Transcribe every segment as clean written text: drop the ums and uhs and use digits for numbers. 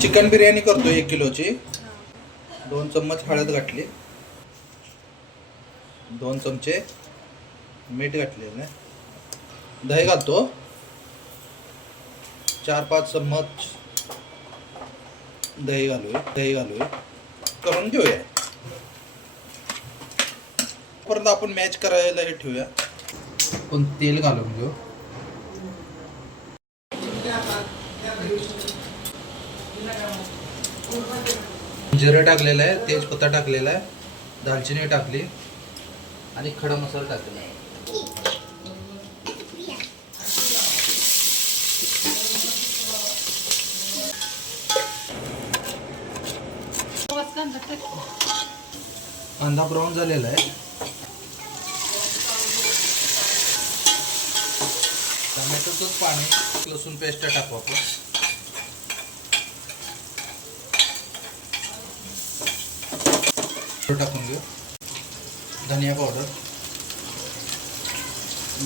Chicken biryani करतो 1 किलोची. 2 चम्मच हळद घातली, 2 चमचे मीठ घातले, दही घालतो 4-5 चम्मच दही घालूया करून घेऊया. परत आपण मॅच करायला हे ठेवूया. पण तेल घालून घेऊ. जिरे टाकलेलं आहे, तेजपत्ता टाकलेला आहे, दालचिनी टाकली आणि खडा मसाला टाकलेला आहे. कांदा ब्राऊन झालेला आहे. टोमॅटोचंच पाणी, लसूण पेस्ट टाकू आपण. टाकून घेऊ. धनिया पावडर,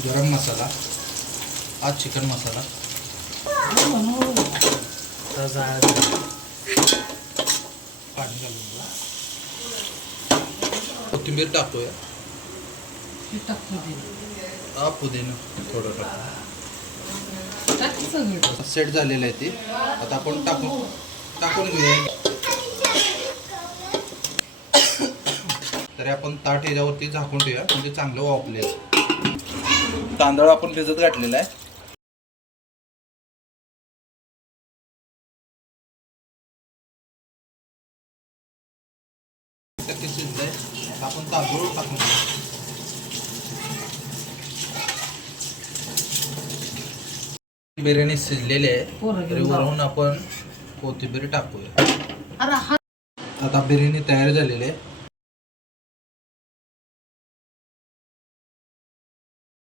गरम मसाला, हा चिकन मसाला, पाणी घालून घेऊ. कोथिंबीर टाकूया. हा पुदिना थोडं टाकू. सेट झालेलं आहे ते. आता आपण टाकून घेऊया. तरी आपण ताट ह्याच्यावरती झाकून ठेवूया म्हणजे चांगलं वाफलेलं. तांदूळ आपण भिजत घातलेला आहे. आपण तांदूळ टाकून बिर्याणी शिजलेली आहे. तरी वरून आपण कोथिंबीर टाकूया. आता बिर्याणी तयार झालेली आहे.